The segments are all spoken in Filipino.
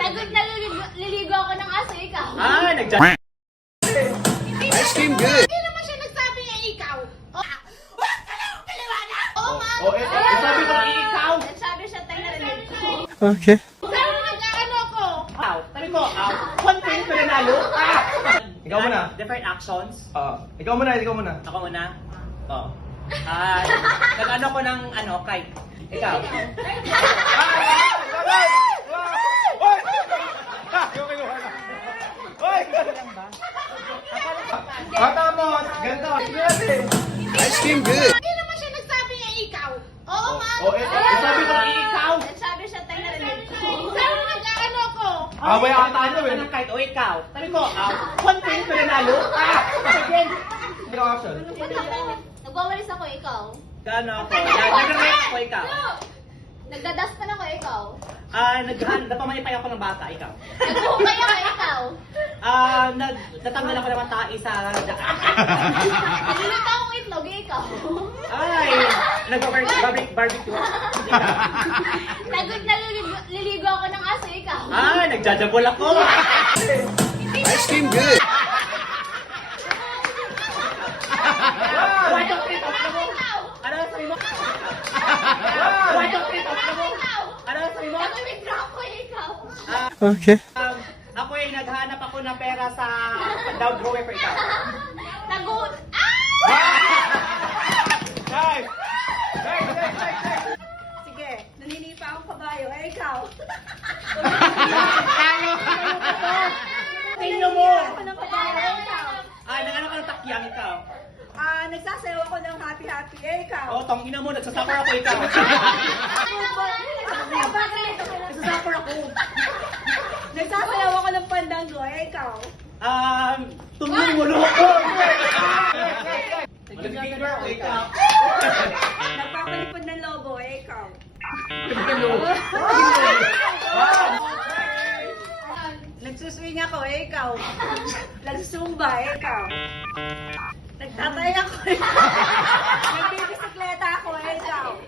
Naliligo ako ng aso, ikaw. Ah, Ice cream good. Hindi naman siya nagsabi niya ikaw. Huwag ka lang kaliwanag! Oo, ma. sabi ko ikaw. Nagsabi siya tayo narinig ko. Okay. Pero nag-ano ko. Sabi ko, content ko nanalo. Ikaw muna. Different actions. Ikaw muna. Ako muna. Oo. Nag-ano ko ng kite. Ikaw. Matamos! Ganito! Ice cream good! Hindi naman siya nagsabi niya ikaw. Oo, ma. Sabi ko ikaw. Nagsabi siya tayo narinig ko. Pero nag-ano ko. Away ata nyo eh. Ng kite o ikaw. Sabi ko, content ko nanalo. Ikaw action. Nagwawalis ako, ikaw. Gaano ako? Nag-rep ako, ikaw. Nagdadastan ako, ikaw. Napamanipay ako ng bata, ikaw. Naghuhukay ako, ikaw. Natanggal ako ng tae sa daan. Nilita akong itlog, ikaw. Ay, nag-barbecue. Naliligo ako ng aso, ikaw. Ah, nagjajabol ako. Ice cream good! Ano sabi mo? Ano sabi mo? Nag-withdraw ako, ikaw. Okay. Ako ay naghanap ako ng pera sa down drawer for ikaw. Nag-uut. Guys! Sige, naninipa akong kabayo. Ikaw. Tingnan mo! Ako ng kabayo. Ikaw. Nag-ano ka ng takyang ikaw. Nagsasayaw ako ng happy-happy. Ikaw. Oo, tangina mo, nagsasuffer ako ikaw. Nagsasuffer ako. Nagsasayaw ako ng pandango. Ikaw. Tumulong mo luho ko. Nag-finger ako ikaw. Nagpapalipod ng lobo. Ikaw. Nagsuswing ako. Ikaw. Nagsusumba. Ikaw. Nagtatay ako. Nagbibisikleta ako. Ikaw.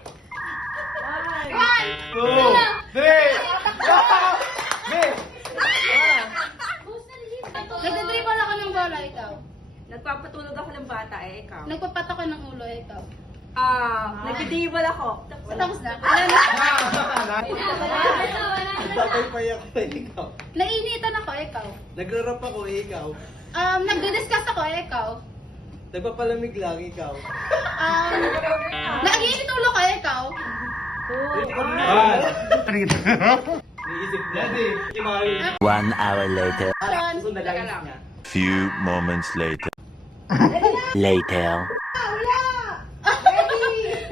1, 2, 3! Nagdadribble ako ng bola, ikaw. Nagpapatulog ako ng bata. Ikaw. Nagpapat ako ng ulo, ikaw. Nagdidibal ako. Tapos na. Nagpapaypayak ako ikaw. Nainitan ako, ikaw. Nagrarap ako ikaw. Nagdi-discuss ako, ikaw. Nagpapalamig lang ikaw. Nag-iinit ulo ko, ikaw. Niisip ready. 1 hour later. Nalagay niya. Few moments later. Later.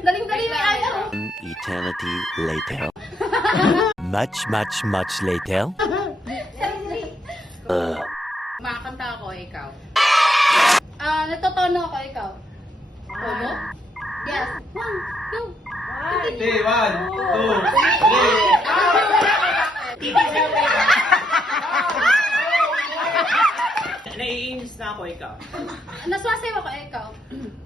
Daling-dali may ayaw. An eternity later. Much later. Makakanta ako, ikaw. Nagtotono ako, ikaw. Tono? Yes. 1, 2. Okay, 1, 2, 3. Naiinis na ako ikaw. Naswasayaw ako, ikaw.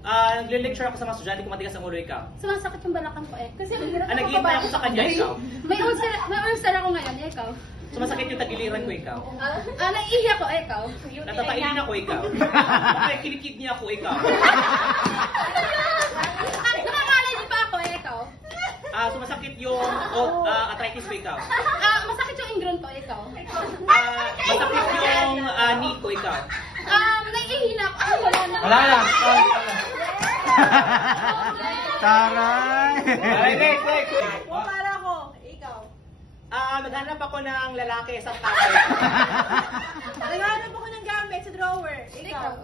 Nagle-lecture ako sa mga estudyante kung matigas ang ulo ikaw. Sumasakit yung balakang ko, Kasi hirap Naghihintay ako sa kanya ikaw. May ulcer ako ngayon, ikaw. Sumasakit yung tagiliran ko ikaw. Naiihi ako, ikaw. Natatainin ako ikaw. Bakit kinikid niya ako ikaw. Nakakalay niyo pa ako, ikaw. Sumasakit yung arthritis ko ikaw. Masakit yung ingron ko, ikaw. Masakit yung knee ko ikaw. Naiihi na ako. Wala na. Wala lang. Taray! Next! Para ako. Ikaw. Naghanap ako ng lalaki sa tatay. Naghanap ako ng gamit sa drawer. Ikaw.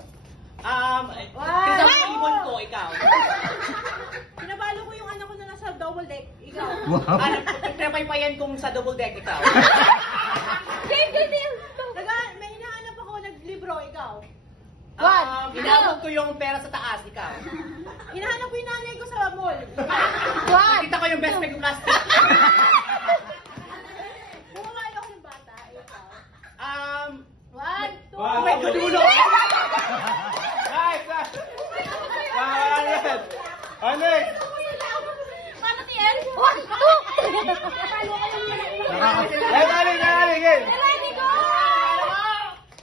Isang ibon ko, ikaw. Pinabalo ko yung anak ko na nasa double deck. Ikaw. Nagtrepaypayan kong sa double deck, ikaw. May hinahanap ako naglibro. Ikaw. Inabot ko yung pera sa taas, ikaw. Hinahanap ko yung nanay ko sa mall. Nakita ko yung best friend ng plastic. Bumabalo ako ng bata. Ikaw. 1, 2. Oh my God, ulo! Nice! Next! Paano, TL? 1, 2. Nakakasya. Ready ko!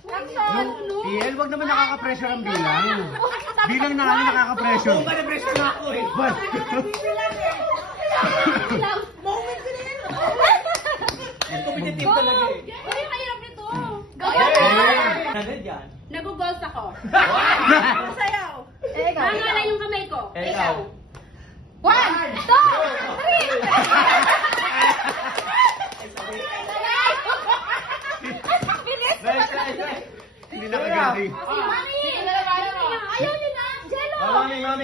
Action! TL, wag naman nakaka-pressure ang bilang. Bilang na kami nakaka-pressure. Oo, na-pressure na ako eh. Competitive talaga eh. Ay, mahirap nito. Agad yan. Nag-goals ako. Sayaw. Nangalan yung kamay ko. Ikaw. 1, 2, 3! Hindi na kagaling. Mami! Ayaw nyo na! Jello!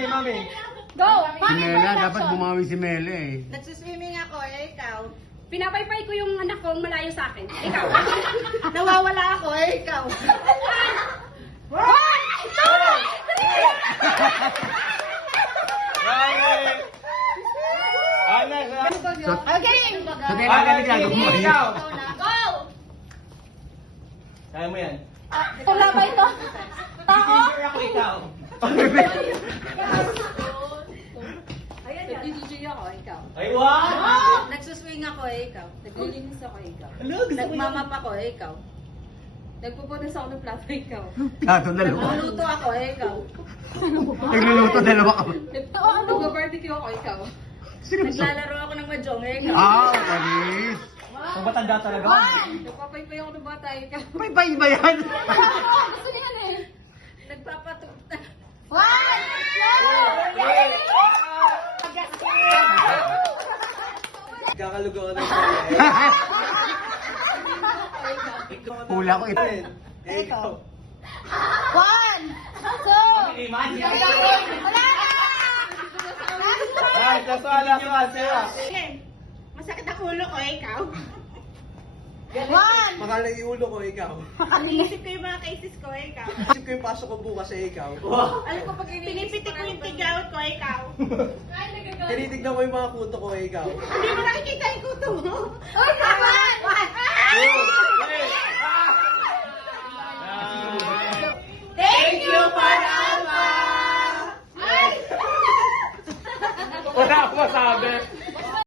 Mami. Go! Si Mami, Mela, dapat production. bumawi si Mela eh. Nagsiswimming ako, ikaw. Pinapaypay ko yung anak kong malayo sa akin. Ikaw. Nawawala ako, ikaw. 1, 2, 3! Okay. Sa Mela ka nagagawa mo. Go! Kaya mo yan. Wala ba ito? Tao? Sure ako ikaw. Nag-DJ ako, ikaw. Ay, wow! Nagsuswing ako, ikaw. Naglilinis ako, ikaw. Hello, gusto ko Nagmamap ako, ikaw. Nagpupunas ako ng plato, ikaw. Plato dalawa. Nagluluto ako, ikaw. Nagluluto dalawa ka. Nag-barbecue ako, ikaw. Sino ba? Naglalaro ako ng mahjong, ikaw. Ah, kanis. Ang matanda talaga. Nagpapaypay ako ng bata, ikaw. Pay ba yan? Gusto niya yan eh. Nagpapatukta. 1, 2, Kakalugaw na Hula ko ito. Ikaw. 1, 2, Iman. wala na! Ay, sasala ko siya. Masakit ang ulo ko, ikaw. 1, Makala yung ulo ko, ikaw. Iniisip ko yung mga cases ko, ikaw. Isip ko yung pasok ko bukas sa ikaw. Alam ko pag pinipitik ko yung tigout ko, ikaw. Tinitignan ko yung mga kuto ko, ikaw. Hindi mo nakikita yung kuto mo. Uy, kapan! Thank you, Parama! Wala akong masabi.